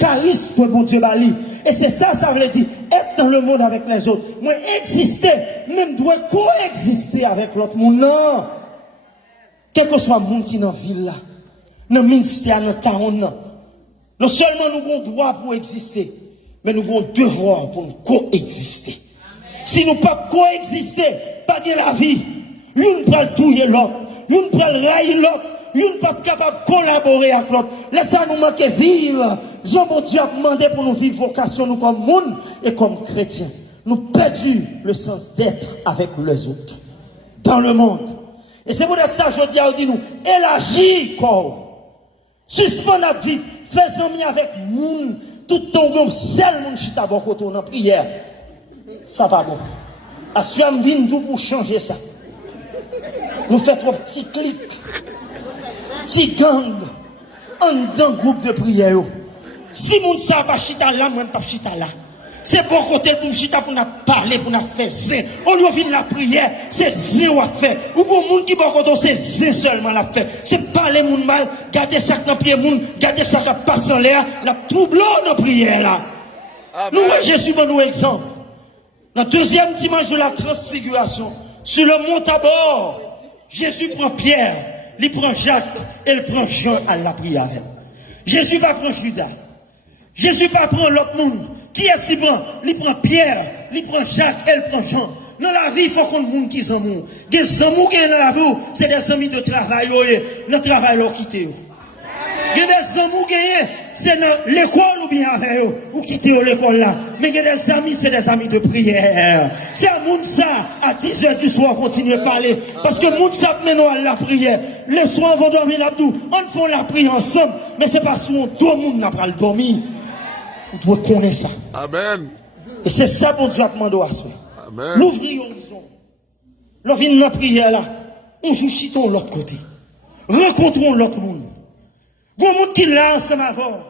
charisme que bon Dieu va lire. Et c'est ça, ça veut dire, être dans le monde avec les autres. Moi, exister, même doit coexister avec l'autre monde. Non. Quel que soit le monde qui est dans la ville là, dans le ministère, dans le town, non seulement nous avons droit pour exister, mais nous avons devoir pour coexister. Si nous ne pouvons pas coexister, pas de la vie, l'une peut le touiller l'autre, l'une peut le railler l'autre, l'une peut être capable de collaborer avec l'autre. Laissez nous manquer vivre. Jean mon Dieu a demandé pour nous vivre vocation, nous comme monde et comme chrétiens. Nous perdons le sens d'être avec les autres dans le monde. Et c'est pour ça que je dis à nous, élargis corps. Suspends la vie, fais amis avec monde, tout ton groupe, seul monde qui t'a beaucoup en prière. Ça va bon. Assume vin tout pour changer ça. Nous faisons trop petits clics, petits gangs, en dans groupe de prière. Si moun sa pas chita là, moi pas chita là. C'est bon côté pour chita pour nous parler, pour nous faire zin. On lui vient la prière, c'est zin à faire. Ou pour moun qui bon côté c'est zin seulement la faire. C'est parler moun mal, garder ça dans prière moun, garder ça qui passe en l'air, la troublon dans prière là. Nous Jésus bon nous exemple. La deuxième dimanche de la transfiguration, sur le mont Tabor, Jésus prend Pierre, il prend Jacques, et il prend Jean à la prière. Jésus va prendre Judas. Jésus va prendre l'autre monde. Qui est-ce qu'il prend? Il prend Pierre, il prend Jacques, et il prend Jean. Dans la vie, il faut qu'on ait des gens qui sont amours. Des amours qui sont dans la vie, c'est des amis de travail, le travail leur quitter. Il y a des amours qui c'est dans l'école ou bien avec eux, ou quitter l'école là. Mais il y a des amis, c'est des amis de prière. C'est un monde ça, à 10h du soir, continuer à parler. Parce que le monde ça, maintenant, à la prière. Le soir, on va dormir là-dedans. On fait la prière ensemble. Mais c'est pas souvent tout le monde n'a pas le dormir. On doit connaître ça. Amen. Et c'est ça pour Dieu a demandé à soi. Amen. L'ouvrir horizon. L'on vient de la prière là. On joue chitons l'autre côté. Rencontrons l'autre monde. Bon monde qui l'a ensemble avant.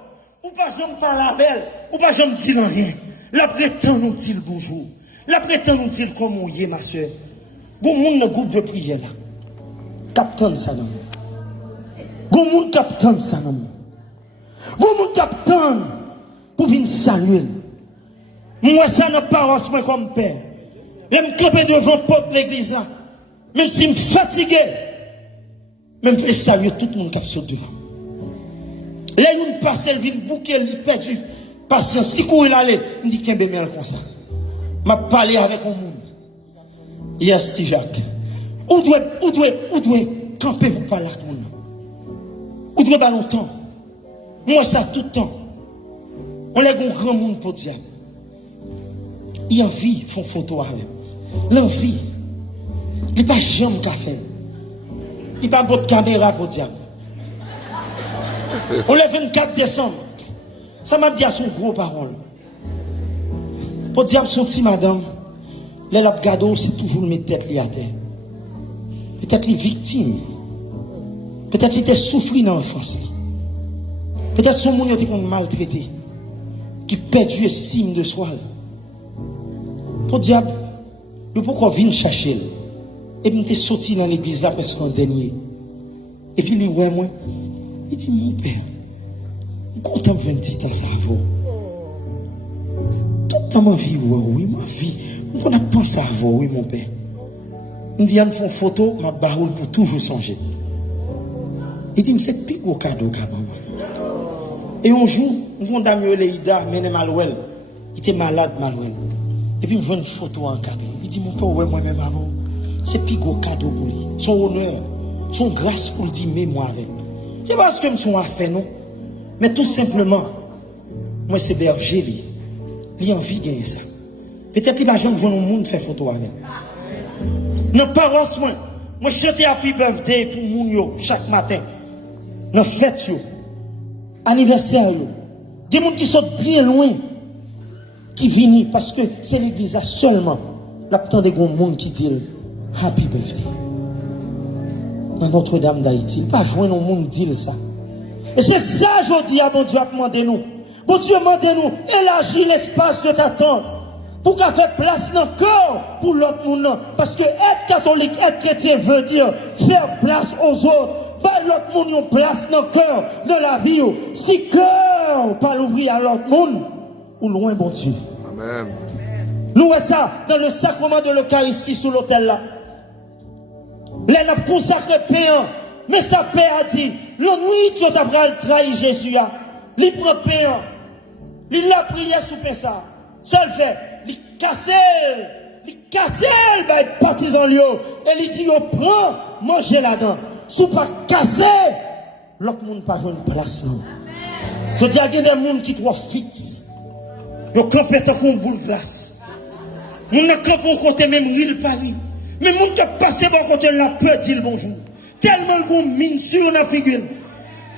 Ou pas jamais parler avec elle. Ou pas jamais dire rien. La prétend nous dit le bonjour. La prétend nous dit comment y est ma soeur. Bon monde dans le groupe de prière là. Captain ça non. Bon monde captain ça non. Bon monde captain pour venir saluer. Moi ça n'a pas moi comme père. Je me camper devant le porte de l'église là. Même si je suis fatigué. Même je saluer tout le monde qui a sauté devant. Là, il passe, il vient bouquer, il perdu. Patience, il court, il allait. Il dit qu'il y a comme ça. Je parlé avec un monde. Yes, petit Jacques. Où doit camper pour parler avec le monde? Où doit pas longtemps? Moi, ça tout le temps. On a un grand monde pour dire. Il y a envie, font photo avec. L'envie. Il n'y a pas jamais qu'à faire. Il n'y a pas de caméra pour dire. On le 24 décembre. Ça m'a dit à son gros parole. Pour dire à son petit madame, les gado, c'est toujours mettre tête à terre. Peut-être les victimes. Peut-être qu'il était souffri dans l'enfance. Peut-être son monde était maltraité. Qui perdu estime de soi. Pour dire, le pourquoi vient chercher. Et puis, il est sorti dans l'église là parce qu'en dernier. Et puis, il dit, ouais, moi. Il dit, mon père, je suis content de 20 ans ça va. Toute ma vie, oui, ma vie. Je ne pense pas à vous, oui, mon père. Il dit, il me fait une photo, ma baroule pour toujours songer. Il dit, c'est plus gros cadeau qu'à maman. Et un jour, mon dame Leïda, mené Malouel. Il était malade, Malouel. Et puis, il me fait une photo en cadeau. Il dit, mon père, ouais, moi-même avant. C'est plus gros cadeau pour lui. Son honneur, son grâce pour le dire, mémoire avec. C'est parce que je suis fait, non. Mais tout simplement, moi, c'est berger, il a envie de gagner ça. Peut-être qu'il va jamais jouer au monde faire photo avec. Dans paroisse, moi, je chante Happy Birthday pour moun chaque matin. Dans fête, anniversaire, des gens qui sont bien loin, qui viennent parce que c'est l'église seulement. Là, tant de gens qui disent Happy Birthday. Dans Notre-Dame d'Haïti, pas joindre au monde dire ça. Et c'est ça, je dis à mon Dieu, à demander nous. Bon Dieu, demandez nous, élargir l'espace de ta tente. Pour qu'elle fasse place dans le cœur pour l'autre monde. Parce que être catholique, être chrétien veut dire faire place aux autres. Bah, l'autre monde, yon place dans le cœur, dans la vie. Si cœur, pas l'ouvrir à l'autre monde, ou loin, bon Dieu. Amen. Nous voyons ça dans le sacrement de l'Eucharistie sous l'autel là. Là, on a consacré pain, mais sa père a dit, l'ennui, tu as trahi Jésus. Il prend pain, il l'a prié sous pain ça. Ça le fait, il casse, bah, partisan lui, et il dit, prends, mangez là-dedans. Si pas casser, l'autre monde pas une place. Non. Je dis, il y a des gens qui sont fixes. Ils campent comme une boule de glace. Ils campent au côté même ville Paris. Mais les gens qui passent par côté la peur dire bonjour. Tellement qu'on mine sur la figure.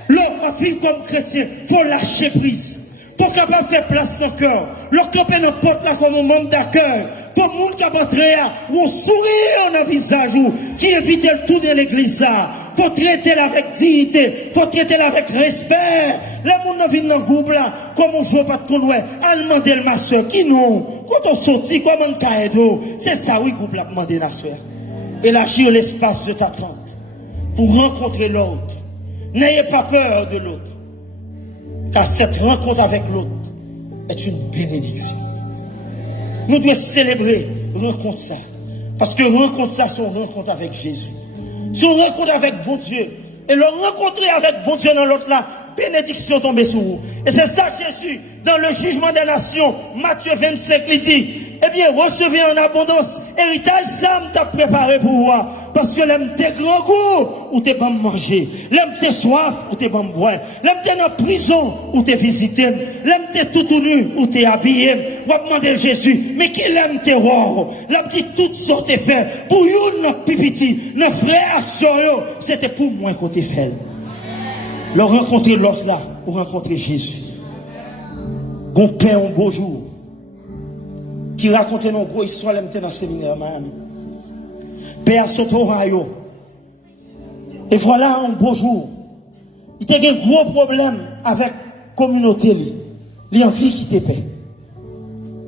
L'homme a fait comme chrétien, il faut lâcher prise. Pour capable faire place dans le cœur. Leur camper dans porte là comme un membre d'accueil. Tout le monde qui a entré là, ou sourire dans le visage, ou qui évite le tout de l'église là. Faut traiter là avec dignité, faut traiter là avec respect. Les gens viennent dans le groupe là, comme on joue pas de connoisseur. Elle demande ma soeur, qui non? Quand on sortit, comment on cadeau? C'est ça, oui, groupe là, demandé la soeur. Élargir l'espace de t'attente pour rencontrer l'autre. N'ayez pas peur de l'autre. Car cette rencontre avec l'autre est une bénédiction. Nous devons célébrer rencontre ça. Parce que rencontre ça, c'est une rencontre avec Jésus. C'est une rencontre avec bon Dieu. Et le rencontrer avec bon Dieu dans l'autre là, bénédiction tombée sur vous. Et c'est ça Jésus, dans le jugement des nations, Matthieu 25, il dit, eh bien, recevez en abondance, héritage ça t'a préparé pour vous. Parce que l'aime t'es grand goût, ou t'es bon manger. L'aime t'es soif, ou t'es bon boire. L'aime t'es en prison, ou t'es visité. L'aime t'es tout nu, ou t'es habillé. On va demander Jésus, mais qui l'aime t'es roi? L'aime dit toutes sortes de fait. Pour vous, nos pipiti, nos frères, soeurs, c'était pour moi qu'on t'ait fait. Leur rencontrer l'autre là, pour rencontrer Jésus. Bon père, un beau jour, qui racontait nos gros histoires, l'aime t'es dans le séminaire, Miami. Père Sotorayo. Et voilà un beau jour. Il y a un gros problème avec la communauté. Il a envie qui te paie.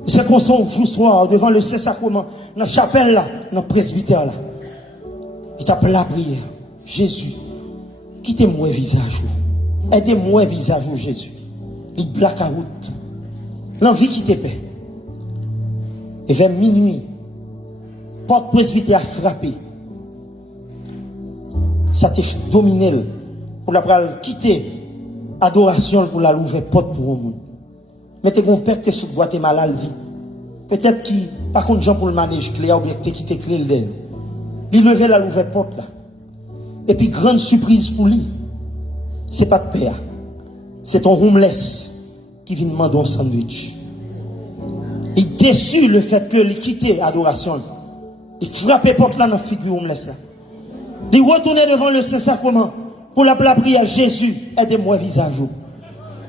C'est qu'on s'en joue soir devant le Saint-Sacrement, dans la chapelle là, dans le presbytère là. Il t'appelle la prière. Jésus, quittez-moi le visage. Aidez-moi le visage, Jésus. Il blaque à route. L'envie qui te paie. Et vers minuit, porte presbytère frappé. Ça t'a dominé pour la quitter adoration pour la l'ouvrir porte pour le monde. Mais t'es bon père que sous Guatemala dit. Peut-être qu'il par contre Jean pour le manège clé ou bien qui t'es clé le il levait la l'ouvrir porte là. Et puis grande surprise pour lui. C'est pas de père. C'est ton homeless qui vient demander un sandwich. Il déçu le fait que il quittait adoration. Il frappait porte là dans la figure homeless là. Il retournait devant le Saint-Sacrement pour la prière Jésus, aidez-moi visage.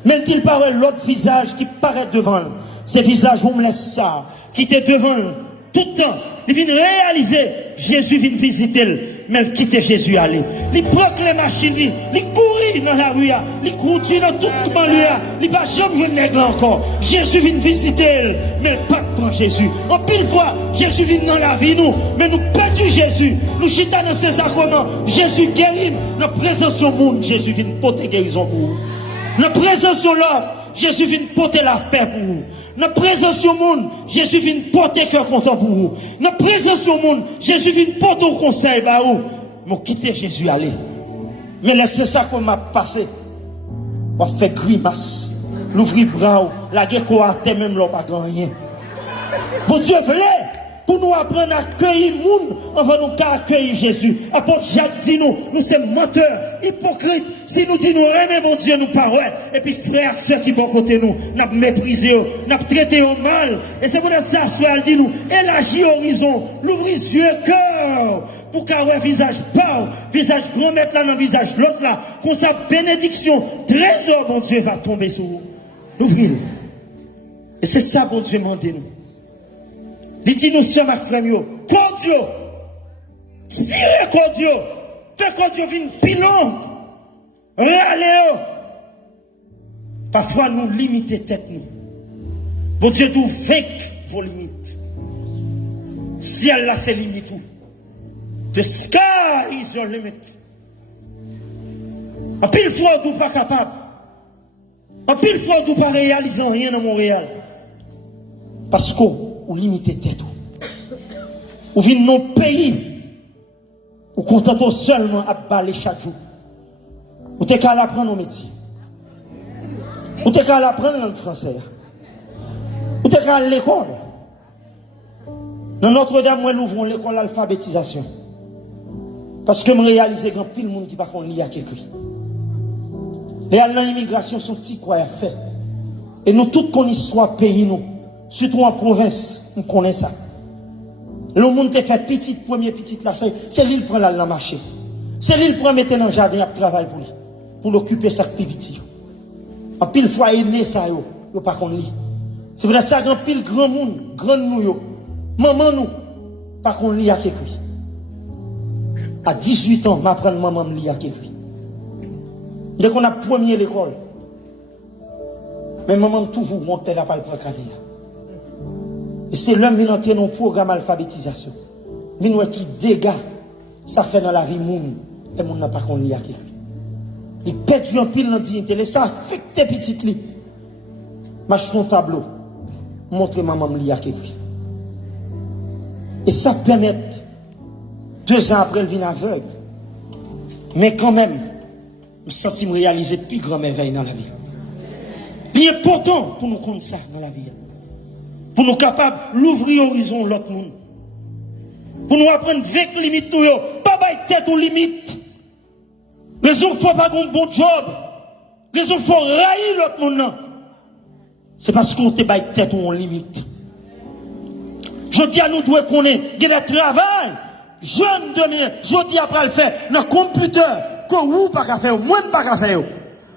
Mais il paraît l'autre visage qui paraît devant. Ce visage homeless ça, qui était devant tout le temps. Il vient réaliser, Jésus vient visiter, mais il quitte Jésus aller. Il proclame machine, il courit dans la rue, il continue dans toute la banlieue, il va jamais venir encore. Jésus vient visiter, mais pas prendre Jésus. En pile fois, Jésus vient dans la vie, nous, mais nous perdons Jésus. Nous chita dans ses sacrements, Jésus guérit, notre présence au monde, Jésus vient porter guérison pour nous. Notre présence sur l'autre, Jésus vient porter la paix pour vous. Notre présence au monde, Jésus vient porter cœur content pour vous. Notre présence au monde, Jésus vient porter au conseil bah où. Mais quitter Jésus aller. Mais laissez ça qu'on m'a passé. On fait grimace. L'ouvrir bras, la guerre qu'on a même là pas rien. Bon Dieu voulait pour nous apprendre à accueillir le monde, on va nous accueillir Jésus. Apôtre Jacques dit nous sommes menteurs, hypocrites. Si nous disons nous mon Dieu, nous parlons. Et puis frères, sœurs qui sont côté nous, nous avons méprisé, nous avons traité au mal. Et c'est pour ça que elle dit nous, élargis l'horizon, l'ouvrir yeux, cœur, pour qu'un visage pas, visage grand mettre là dans le visage l'autre là, qu'on sa bénédiction, trésor, mon Dieu, va tomber sur vous. L'ouvrir. Et c'est ça, mon Dieu, demandez nous. Il dit nous sommes avec frère, cordiaux, tirez cordiaux, fais cordiaux viennent pilon, râlez. Parfois nous limitons tête nous. Bon Dieu tout vainc vos limites. Ciel là c'est limite tout. The sky is your limit. En pile fois, vous pas capable. En pile fois, vous pas réaliser rien dans Montréal. Parce qu'on limite tête. Ou vient dans nos pays, ou content seulement à baler chaque jour. Ou t'es qu'à apprendre au métier. Ou t'es qu'à apprendre langue française. Ou t'es qu'à l'école. Dans Notre-Dame, nous ouvrons l'école d'alphabétisation. Parce que je réalise qu'il y a pile de monde qui ne peut pas lire et écrire. Les allants immigration sont petits quoi à faire. Et nous tous connaissons soit pays nous, surtout en province, nous connaissons ça. Le monde qui fait premier petit là, c'est lui qui prend la marché. C'est lui qui prend mettre dans le jardin et travailler pour lui. Pour l'occuper ça petit. En pile fois aîné ça yo pas qu'on lit. C'est pour ça qu'en pile grand monde, grand nous yo, maman nous pas qu'on lit à écrit. À 18 ans, m'apprendre maman me lire à écrit. Dès qu'on a premier l'école, mais maman toujours monter la pas le prendre. Et c'est l'homme qui entre dans un programme d'alphabétisation. Mais nous qui dégâts ça fait dans la vie monde et monde n'a pas qu'on lit à écrit. Il pète un pile dans dignité, ça affecte petite li. Marche son tableau, montre maman me lire à écrit. Et ça permet 2 ans après, elle vient aveugle. Mais quand même, je sens me réaliser plus grand merveille dans la vie. Il est important pour nous comprendre ça dans la vie. Pour nous capables d'ouvrir l'horizon de l'autre monde. Pour nous apprendre avec les limites, pas de tête aux limites. Les autres ne font pas un bon job. Les autres font railler l'autre monde. C'est parce qu'on te bat tête ou on limite. Je dis à nous devons connaître, il y a des travail. Jeune demain, je dis après le faire, dans le computer, que vous pas qu'à faire, moi pas qu'à faire.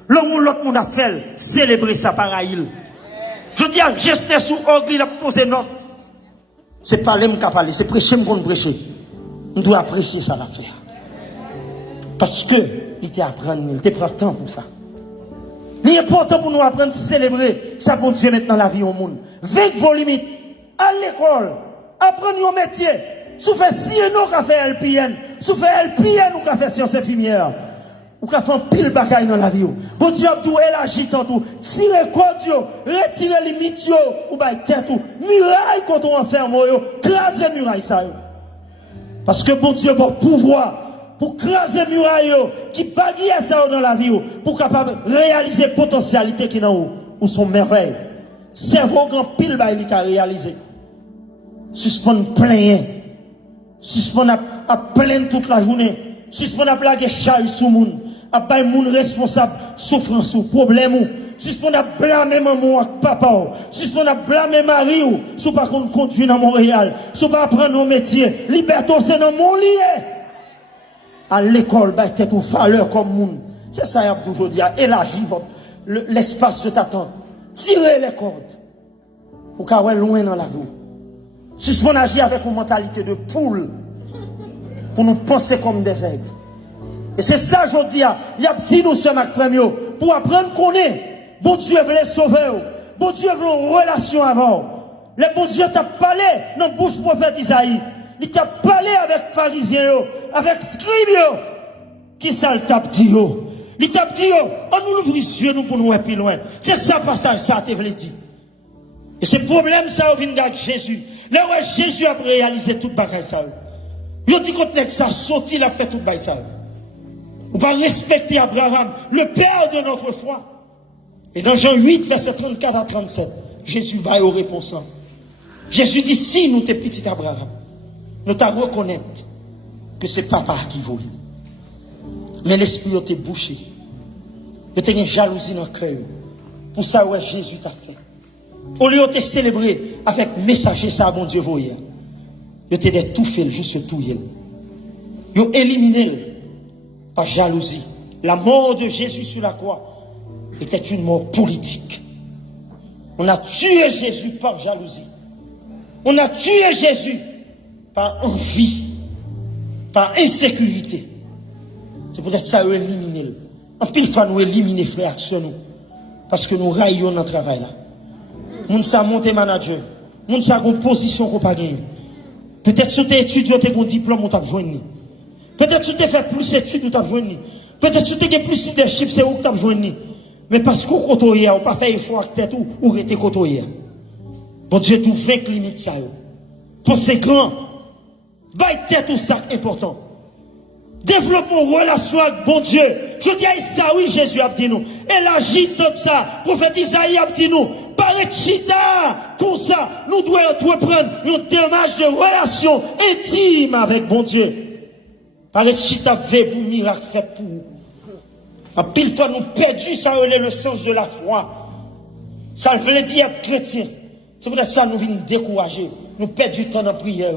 Là où l'autre monde a fait, célébrer ça pareil. Je dis à gestion sous orgue, il a posé note. C'est pas l'homme qui a parlé, c'est prêcher qu'on prêcher. On doit apprécier ça l'affaire. Parce que, il t'apprend, il te prend temps pour ça. Il est important pour nous apprendre à célébrer ça pour Dieu maintenant la vie au monde. Avec vos limites, à l'école, apprendre un métier. Si vous faites CNO qui fait LPN, si vous faites LPN ou qui fait sciences infirmières, ou qui fait un pile bagaille dans la vie. Bon Dieu, vous élargir tout, tirez code, retirez les limites, ou bah tête, muraille quand on enferme, craser muraille ça. Parce que bon Dieu, bon pouvoir, pour craser muraille, qui baguille ça dans la vie, pour capable réaliser la potentialité qui est dans vous, ou son merveille. Cerveau grand pile baille qui a réalisé. Suspendre plein. Suspendre à plaindre toute la journée. Suspendre à blaguer charge sur le monde. À bailler le monde responsable, souffrance ou problème. Suspendre à blâmer maman et papa. Suspendre à blâmer mari ou. Si pas qu'on conduit dans Montréal. Si pas apprendre nos métiers. Liberté, c'est dans mon lié. À l'école, bah, t'es une valeur comme monde. C'est ça, il y a toujours dit. Élargir l'espace de t'attendre. Tirez les cordes. Pour qu'on soit loin dans la vie. Suspend agir avec une mentalité de poule pour nous penser comme des aigles. Et c'est ça, je dis, il y a petit nous sommes avec Premio pour apprendre qu'on est. Bon Dieu veut les sauver. Bon Dieu veut une relation avant. Le bon Dieu t'a parlé dans la bouche prophète Isaïe. Il t'a parlé avec pharisiens, avec scribes. Qui ça le t'a dit? Il t'a dit, on nous ouvre les yeux nous pour nous aller plus loin. C'est ça, passage, ça, te voulait dire. Et ce problème, ça, vient avec Jésus. Là où Jésus a réalisé toute bagaille ça. Il dit qu'on ça sorti, il a fait toute bagaille ça. On va respecter Abraham, le père de notre foi. Et dans Jean 8, verset 34 à 37, Jésus va aux réponses. Jésus dit, si nous t'es petit Abraham, nous t'avons reconnaître que c'est papa qui voulait. Mais l'esprit était bouché. Il y a une jalousie dans le cœur. Pour ça, ouais, Jésus t'a fait. Au lieu de célébrer avec messager ça, bon Dieu, voyez. Il était d'étouffer juste tout. Il a éliminé par jalousie. La mort de Jésus sur la croix était une mort politique. On a tué Jésus par jalousie. On a tué Jésus par envie, par insécurité. C'est peut-être ça qu'on a éliminé. En pile fois, nous éliminer frères sur nous. Parce que nous raillons notre travail là. Nous sommes montés manager. Nous sommes en position qu'on pas gagner. Peut-être si tu es étudiant, tu as un diplôme, on t'a besoin. Peut-être si tu as fait plus d'études, on t'a besoin. Peut-être que tu as plus de leadership, c'est où que tu as besoin de. Mais parce qu'on côtoie, on pas fait effort avec tête ou rester côtoyer. Bon Dieu, tout fait limite ça. Pensez grand. Baille tête tout ça important. Développons une relation avec bon Dieu. Je dis à ça, oui, Jésus a dit nous. Élargis tout ça. Prophète Isaïe a dit nous. Paraît chita, tout ça. Nous devons entreprendre une démarche de relation intime avec bon Dieu. Paraît chita, veille pour miracle fait pour vous. En pile fois, nous perdus, ça relève le sens de la foi. Ça veut dire être chrétien. C'est pour ça que nous venons décourager. Nous perdons du temps dans la prière.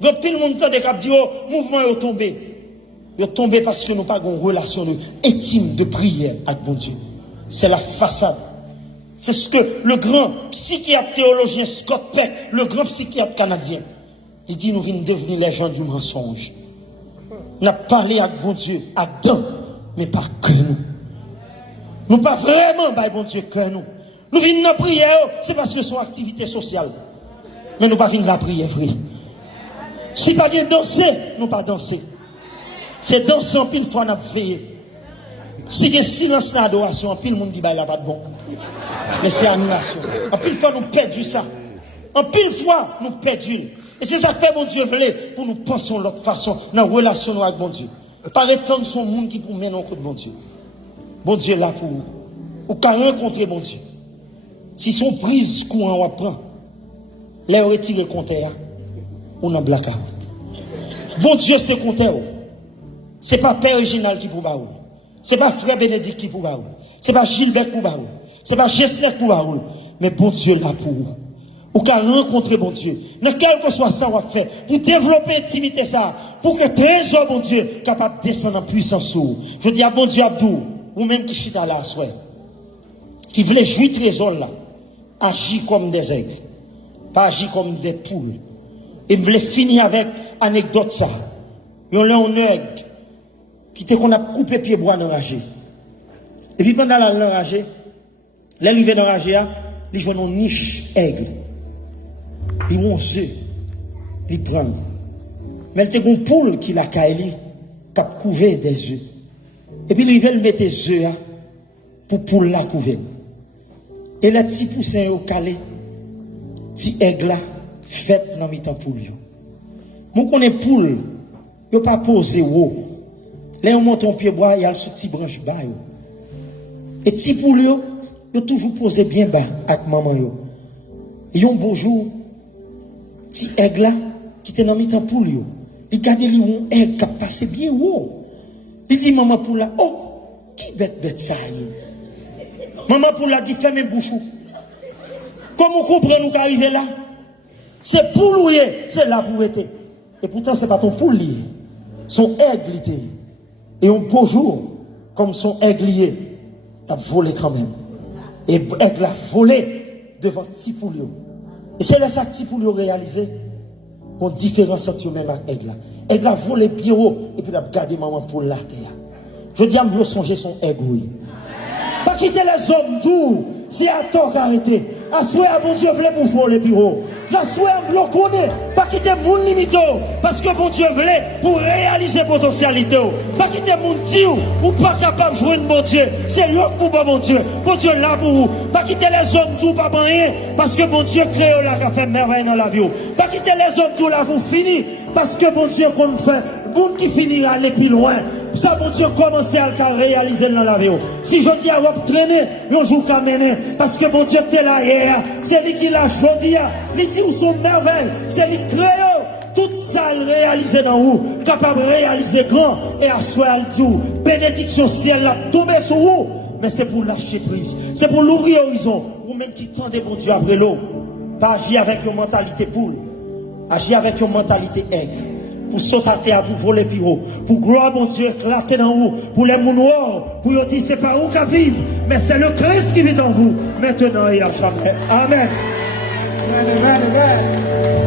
Donc, pile monde temps de cap dit, oh, mouvement est tombé. Il est tombé parce que nous n'avons pas une relation intime de prière avec mon Dieu. C'est la façade. C'est ce que le grand psychiatre théologien Scott Peck, le grand psychiatre canadien, il dit, nous venons devenir les gens du mensonge. On a parlé avec mon Dieu, à dedans, mais pas que nous. Nous pas vraiment, bah, bon Dieu, que nous. Nous venons dans la prière, c'est parce que c'est une activité sociale. Mais nous pas venons la prière vraie. Si pas bien danser, nous pas danser. C'est danser en pile fois, on a veillé. Si il y a silence dans l'adoration, en pile, le monde dit, bah, il n'y a pas de bon. Mais c'est animation. En pile fois, nous perdons ça. En pile fois, nous perdons. Et c'est ça que fait mon Dieu voulait pour nous penser de l'autre façon, dans la relation avec mon Dieu. Par étant son monde qui pour mener en coup de mon Dieu. Bon Dieu là pour vous. Ou qu'à rencontrer mon Dieu. Si son prise courant on apprend, les retirer compteur, on en blackout. Bon Dieu c'est compteur. C'est pas Père Réginal qui pour baou. C'est pas Frère Bénédicte qui pour baou. C'est pas Gilbert pour baou. C'est pas Gessler pour baou. Mais bon Dieu là pour vous. Ou qu'à rencontrer bon Dieu. Dans quel que soit ça on va faire. Pour développer intimité ça. Pour que trésor bon Dieu capable de descendre en puissance sur vous. Je dis à bon Dieu Abdou. Ou même qui chita là, soit. Qui voulait jouir trésor là. Agir comme des aigles. Pas agir comme des poules. Et me voulait finir avec anecdote ça. Yon l'a un aigle. Qui était qu'on a coupé pied bois dans l'enragé. Et puis pendant l'enragé, l'arrivée dans l'enragé, il joue une niche aigle. Il a un œuf. Il prend. Mais il y a une poule qui l'a caillé, qui a couvert des œufs. Et puis il veut mettre des œufs pour poule la couvrir. Et les petits poussins au calé, petits aigles là, fait dans le temps poule. Moi, qu'on est poule, il ne pas posé haut. Là, on monte en pied bois, il y a le petit branche bas. Et petit poule, il a toujours posé bien bas avec maman. Et un beau jour, petit aigle là, qui était dans le temps poule, il garde un aigle qui a passé bien haut. Il dit, maman poule là, oh, qui bête ça y est. Maman poule là dit, fermez bouche. Comment vous comprenez nous qu'arriver là? C'est poule, c'est là pour être. Et pourtant, ce n'est pas ton poule lié. Son aigle lié. Et un beau jour, comme son aigle lié, il a volé quand même. Et l'aigle a volé devant petit poule. Et c'est là ça que petit poule a réalisé. On différencie même avec l'aigle. L'aigle a volé bien haut et puis il a gardé maman pour la terre. Je dis à me songer son aigle, oui. Pas quitter les hommes tout, c'est à tort arrêter. À souhait à bon Dieu voulait pour voler plus haut. La souhait à me connaît, pas quitter mon limite, parce que bon Dieu voulait pour réaliser potentialité. Pas quitter mon Dieu, ou pas capable de jouer bon Dieu. C'est lui pour bon Dieu. Bon Dieu là pour vous. Pas quitter les hommes tout, pas rien, parce que bon Dieu crée là qui a fait merveille dans la vie. Pas quitter les hommes tout là pour finir, parce que bon Dieu qu'on fait, bon qui finit à aller plus loin. Ça, bon Dieu, commencer à le réaliser dans la vie. Si je dis à vous traîner, un jour qu'à mener, parce que bon Dieu t'es là hier, c'est lui qui l'a choisi, il dit où sont merveilles, c'est lui qui crée, tout ça le réaliser dans vous, capable de réaliser grand, et à soi, il dit, bénédiction ciel là, tomber sur vous, mais c'est pour lâcher prise, c'est pour l'ouvrir horizon, ou même qui tendez bon Dieu après l'eau, pas agir avec une mentalité poule, agir avec une mentalité aigle. Pour sauter à terre, pour voler plus haut, pour gloire mon Dieu éclater dans vous, pour les mouns noirs, pour dire c'est pas vous qui vivent, mais c'est le Christ qui vit en vous, maintenant et à jamais. Amen. Amen, amen, amen.